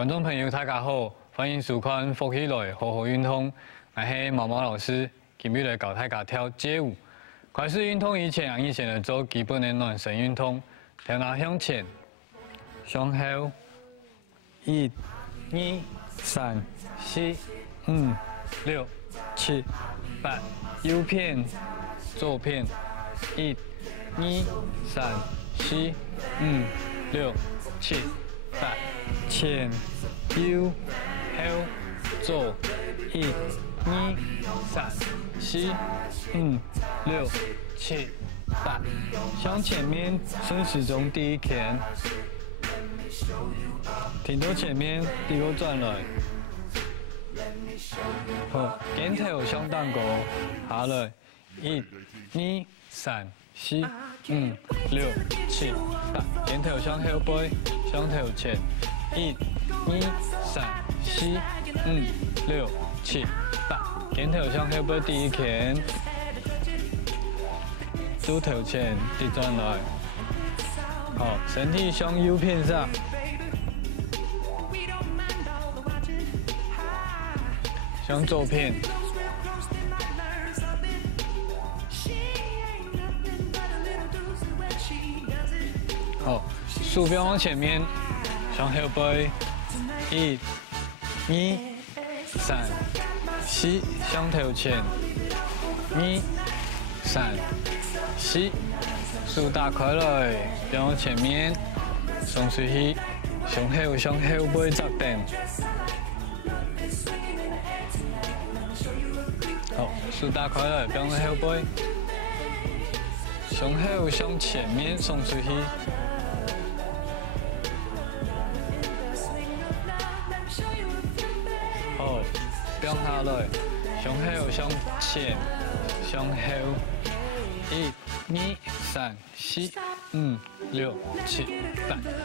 观众朋友大家好，欢迎收看《福起来好好运动》，我是毛毛老师，今日来教大家跳街舞。开始运动以前，以前来做基本的暖身运动，头拿向前，向后，1、2、3、4、5、6、7、8，右片、左片，1、2、3、4、5、6、7、8，前、右、后、左，1、2、3、4、5、6、7、8，向前面顺时钟第一拳，停到前面，第二转来，好，肩头向蛋糕，下来，1、2、3、4、5、6、7、8，肩头向后背，向头前，1、2、3、4、5、6、7、8，肩头向后背第一拳，猪头前第转来，好，身体向右偏上，向左偏。好，鼠标往前面，向后背，1、2、3、4，向头前，2、3、4，手打开来，标往前面，送出去，向后背扎定。好，手打开来，标往后背，向后向前面送出去。好，标下来，向后向前，向后，1、2、3、4、5、6、7、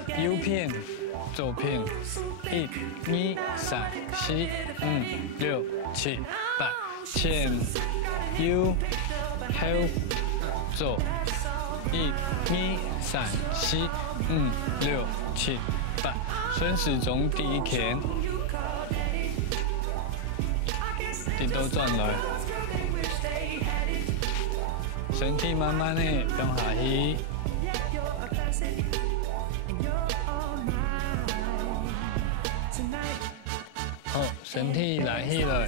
8，右片，左片，1、2、3、4、5、6、7、8，前、右、后、左，1、2、3、4、5、6、7、8，顺时钟第一拳。地都转来，身体慢慢的向下去，好，身体来起来，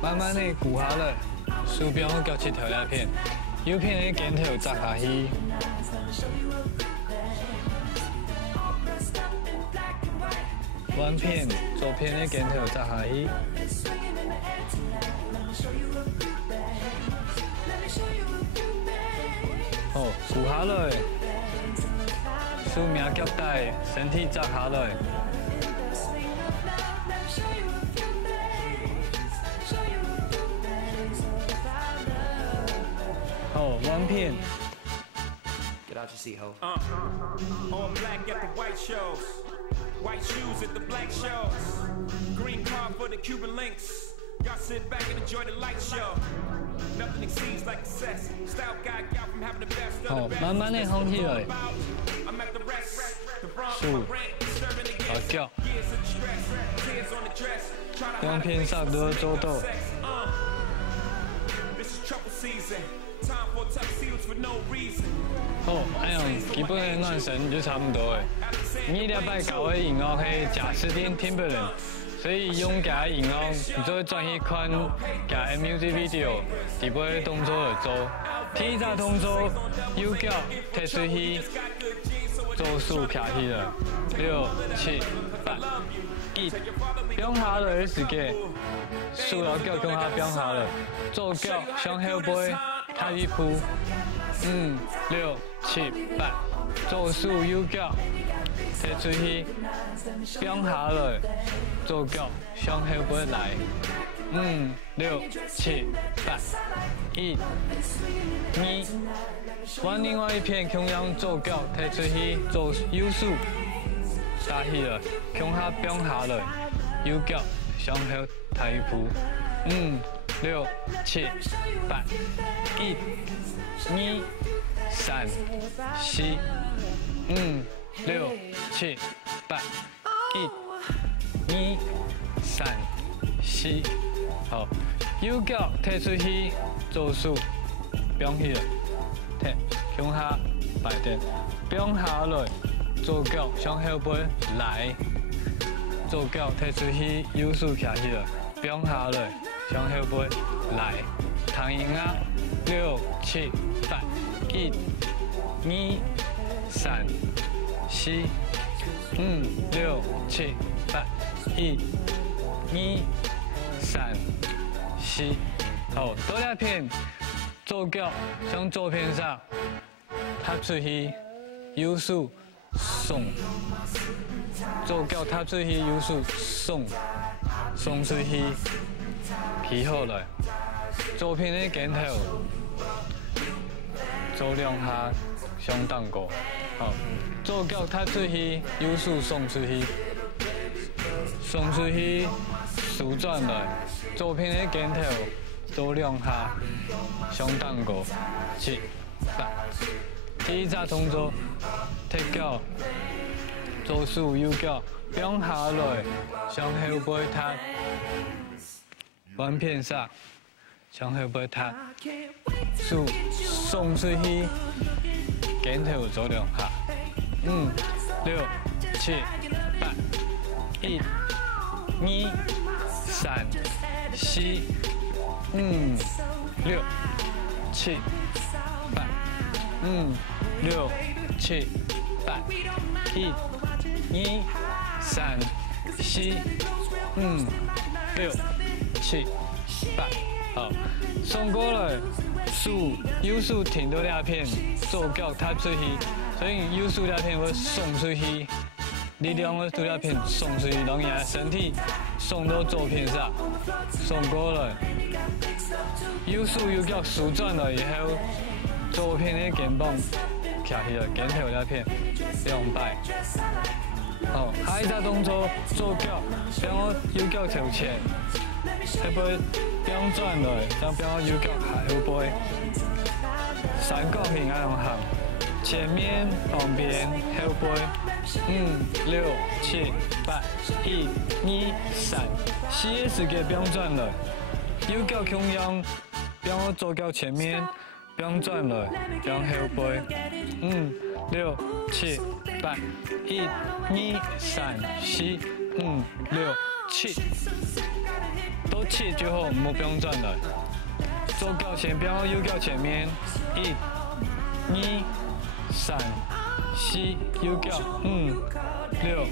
慢慢的鼓下来，手标脚趾头那片，右片的肩头扎下去，弯片，左片的肩头扎下去。好，扶下来，手命脚带，身体扎下来。好，弯片。Get out your seat, ho. All black at the white shows. White shoes at the black shows. Green car for the Cuban links. Y'all sit back and enjoy the light show. Nothing exceeds like success. Style guy out from having the best of the best. 慢慢的放起来。 I'm at the rest. The wrong 手， serving the 把 guests. 脚， Years of stress. Tears on the dress. Try to 两 hide 片 the 差不多做到。 This is trouble season. Time for tuxedos for no reason. 好，哎呀，基本的暖身就差不多诶。你礼拜搞的音乐是贾斯汀 Timberland， 所以用假音乐，你就会转去看假的 music video， 底部动作来做。第一个动作，右脚踢出去，左手徛起来，6、7、8、1，标下来的时间，手右脚向下标下来，左脚向后背，踏一步，5、6、7、8，左手右脚踢出去，标下来，左脚向后背来，5、6、7、8， 1、2，往另外一片同样左脚踢出去，左右手打起来，向下标下来，右脚向后踏一步，5、6、7、8， 1、2、3、4、5、6、7、8， 1、2、3、4，好，右脚踢出去做数，变起来，踢向下摆正，变下来，左脚向后背来，左脚踢出去右手徛起来，变下来向后背来，躺赢啊，6、7、8、1、2、3、4、5、6、7、8、1、2、3、4，好，多两片，左脚向左边上，踏出去，右手送，左脚踏出去，右手送，送出去，起好来，左边的肩头，做两下上荡过，好，左脚踏出去，右手送出去。送出去，旋转来，左边的肩头做两下，上荡过，7、8。第一只动作，踢脚，左手右脚变下来，向后背踏，弯片上，向后背踏，手送出去，肩头做两下，5、6、7、8。1、2、3、4、5、6、7、8、6、7、8、1、2、3、4、5、6、7、8，好，送过来，手右手停到两片，左脚踏出去，所以右手两片会送出去。力量会除了片送出去，让你身体送到左片上，送过来。右手右脚旋转了以后，左片的肩膀徛起来，肩头那片2摆。好，下一个动作，左脚变我右脚朝前，后背变转来，再变我右脚后背，三角形那种行。前面、旁边、后背，5、6、7、8、1、2、3、4的时间变转来，右脚向上，变我左脚前面，变转来，变后背，5、6、7、8、1、2、3、4、5、6、7，到7就好，唔好变转来，左脚先变我右脚前面，1、2、3、4，右脚5、6、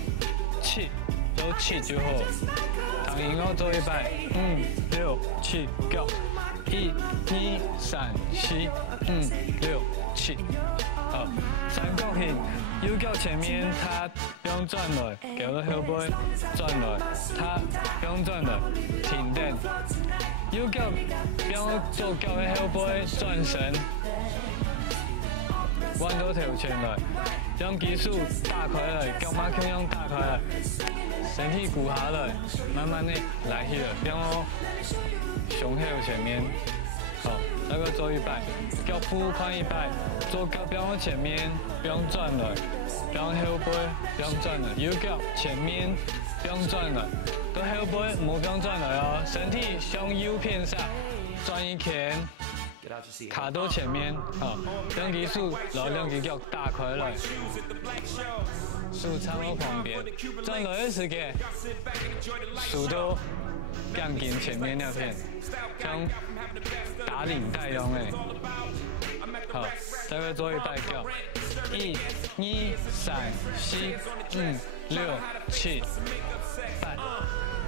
7，到7就好。躺赢后做1摆，5、6、7、脚，1、2、3、4、5、6、7，好，三角形，右脚前面踏，变转来，脚到后背转来，踏，变转来，停顿，右脚变左脚的后背转身。弯到头前来，将基础打开来，脚马向上打开来，身体鼓下来，慢慢的来起来，变我胸后前面，好，那个做1摆，脚步宽1摆，左脚变我前面，变转来，变后背，变转来，右脚前面，变转来，到后背冇变转来哦，身体向右偏上，转一圈。卡到前面，好，两只手然后两只脚打开来，手插到旁边，转来的时间，手都更近前面那片，像打领带用的。好，再来做1摆脚，1、2、3、4、5、6、7、8，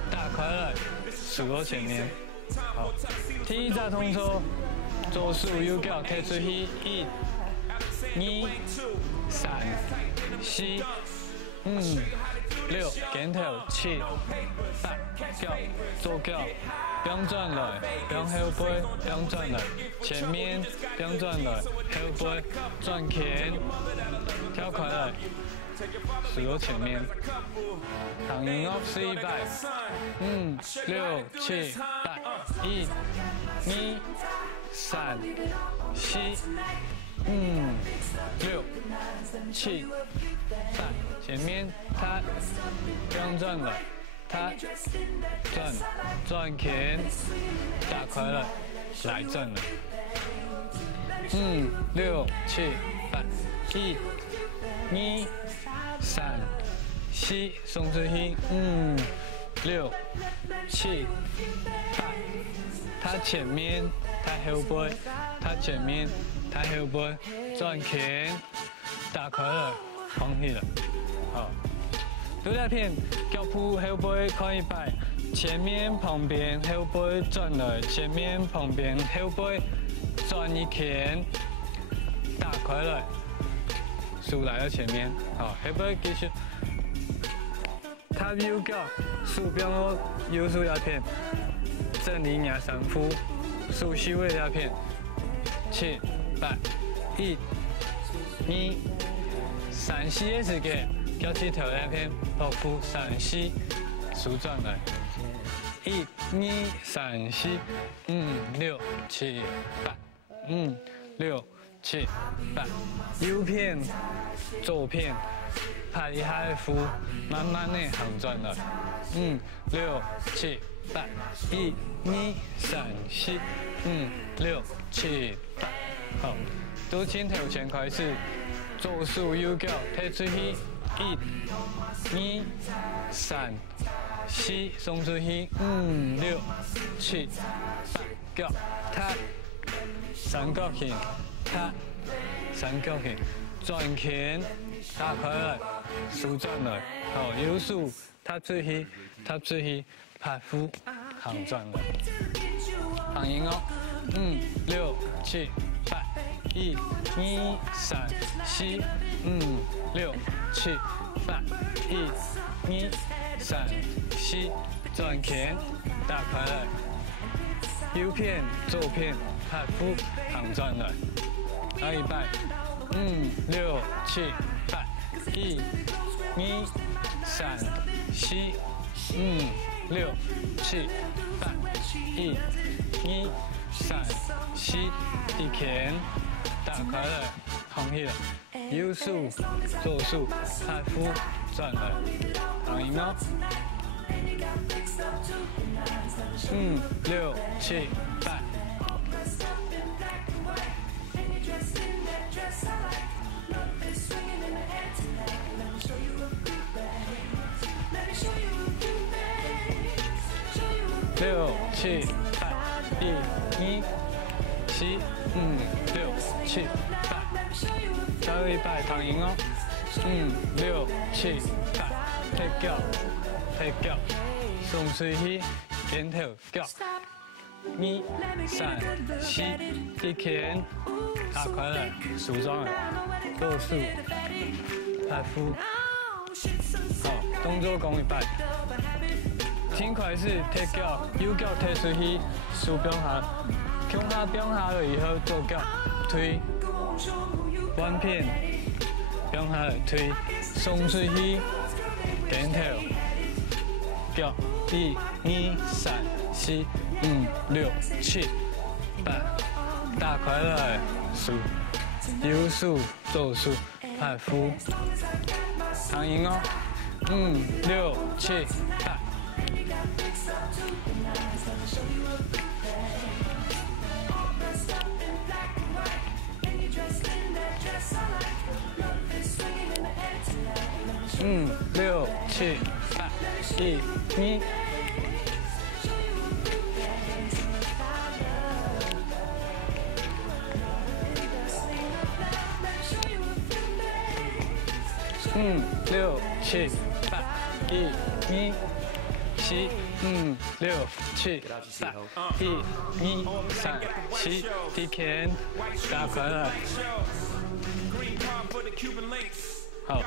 打开来，手到前面。好，第一只动作。左手右脚踢出去，1、2、3、4、5、6，肩头7、8，脚左脚变转来，变后背变转来，前面变转来，后背转前，跳开来，手到前面，躺赢哦，1摆，5、6、7、8，1、2、3、4、5、6、7、8，前面踏，变转来，他转拳，打开了，来正了。6、7、8，1、2、3、4，松出去。6、7、8，他前面，他后背，他前面，他后背，转拳，打开了，放弃了。好，读那片脚蹼后背看一摆，前面旁边后背转来，前面旁边后背转一拳，打开了，手来到前面，好，后背继续。他右脚，手边我右手那片，正离两三步，手膝位那片，7、8、1、2、3、4的时间，脚趾头那片，后腹3、4，手转来，1、2、3、4，6、7、8，6、7、8，右片，左片。拍一下腹，慢慢的行转来，6、7、8，1、2、3、4，6、7、8，好，都从头前开始，左手右脚踢出去，1、2、3、4，松出去，6、7、8，脚踏，三角形，踏，三角形，转拳。打开来，手转来，好，右手踏出去，拍腹，行转来，行赢哦，6、7、8，1、2、3、4，6、7、8，1、2、3、4，转拳，打开来，右片、左片，拍腹，行转来，来一摆，6、7、8。1、2、3、4，6、7、8，1、2、3、4，一拳打开了，放弃了，右手、左手拍腹转来，行赢哦。6、7、8。6、7、8，1、2、4，6、7、8，最后一摆行赢哦。6、7、8，踢脚，松出去，肩头脚，2、3、4，一拳打开了，手转了，左手拍腹，好，动作讲一摆。先开始踢脚，右脚踢出去，手边下，向下边下了以后，左脚推，弯片，边下推，松出去，肩头，脚，1、2、3、4、6、7、8，打开来，手，右手、左手拍腹，行赢哦。6、7、8。6、7、8，1、2。6、7、8，1、2、4，6、7、8，1、2、3、4，踢拳，打开来。好，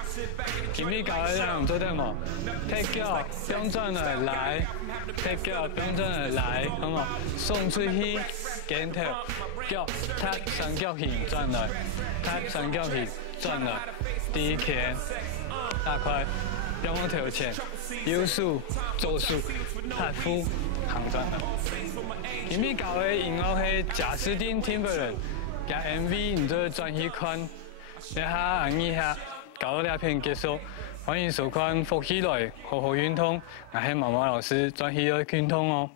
今日教的人做点么？踢脚标准的来，踢脚标准的来，好冇？送出去，肩头，脚踏三角形转来，踏三角形转来，第一拳打开，标我头前，右手、左手拍腹行转来。今日教的音乐是贾斯汀 Timberlake， 加 MV， 你做转去看，一下按一下。搞到两片结束，欢迎收看福起来好好运动，我是毛毛老师，专业的运动哦。